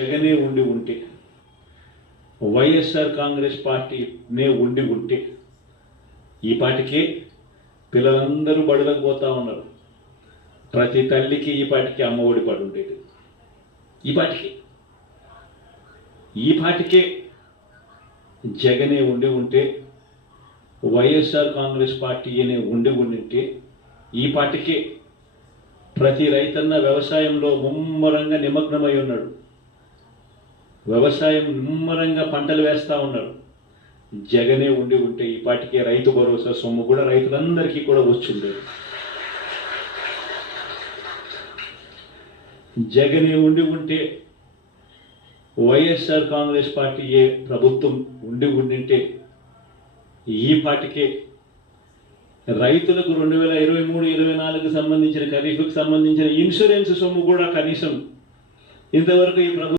జగనే ఉండి ఉంటే, వైఎస్ఆర్ కాంగ్రెస్ పార్టీనే ఉండి ఉంటే ఈ పాటికే పిల్లలందరూ బడులకు పోతా ఉన్నారు. ప్రతి తల్లికి ఈ పాటికి అమ్మఒడి పడి ఉండేది. ఈ పాటికే జగనే ఉండి ఉంటే, వైఎస్ఆర్ కాంగ్రెస్ పార్టీనే ఉండి ఉంటే ఈ పాటికే ప్రతి రైతన్న వ్యవసాయంలో ముమ్మరంగా నిమగ్నమై ఉన్నాడు. వ్యవసాయం ముమ్మరంగా పంటలు వేస్తూ ఉన్నారు. జగనే ఉండి ఉంటే ఈ పాటికే రైతు భరోసా సొమ్ము కూడా రైతులందరికీ కూడా వచ్చిండేది. జగనే ఉండి ఉంటే, వైఎస్ఆర్ కాంగ్రెస్ పార్టీ ప్రభుత్వం ఉండి ఉండింటే ఈ పాటికే రైతులకు 2023-24 సంబంధించిన ఖరీఫ్కి సంబంధించిన ఇన్సూరెన్స్ సొమ్ము కూడా కనీసం ఇంతవరకు ఈ ప్రభుత్వం